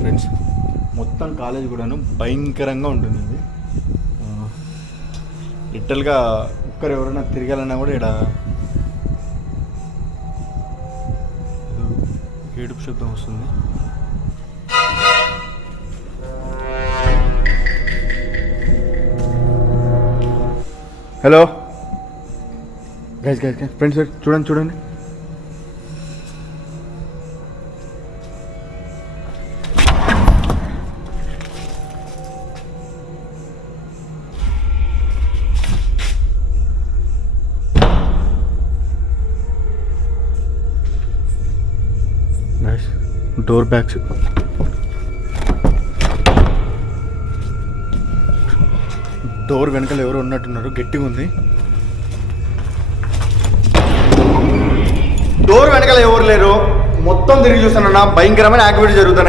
ఫ్రెండ్స్ మొత్తం కాలేజ్ కూడాను భయంకరంగా ఉంటుంది ఇది. లిటరల్గా ఒక్కరు ఎవరైనా తిరగాలన్నా కూడా ఇక్కడ ఏడుపు శబ్దం వస్తుంది. Hello guys guys guys friends చూడండి డోర్ బ్యాగ్స్. డోర్ వెనకాల ఎవరు ఉన్నట్టున్నారు, గట్టిగా ఉంది. డోర్ వెనకాల ఎవరు లేరు, మొత్తం తిరిగి చూస్తానన్నా భయంకరమైన యాక్టివిటీ జరుగుతున్నాయి.